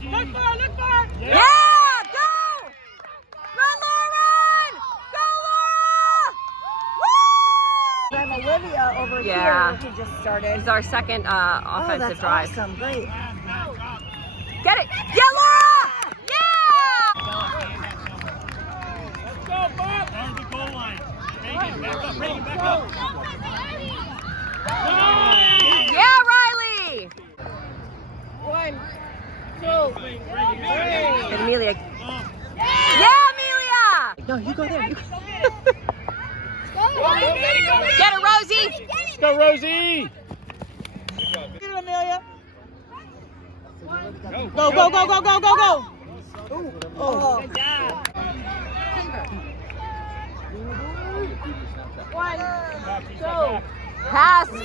Look for! Yeah! Go! Run, Lauren! Go, Laura! Woo! I'm Olivia over Yeah. here who just started. It's our second offensive that's drive. Awesome, great. Get it! Yeah, Laura! Yeah! Let's go, Bob! Down the goal line. Bring it back up. Yeah, Riley! 1, 2, 3. And Amelia. Yeah, Amelia! No, you go there. Get it, Rosie! Let's go, Rosie! Get it, Amelia. Go, Go, go, go, go, go, go, go. Oh. Good job. 1, 2. Pass! Go,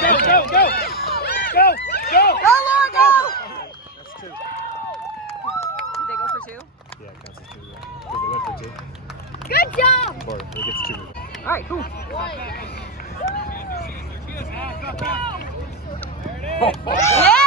go, go, go! Go, go! Go, Laura, go! That's 2. Did they go for 2? Yeah, it counts as 2. Yeah. Because they went for 2. Good job! Or it gets 2. All right, cool. Yeah!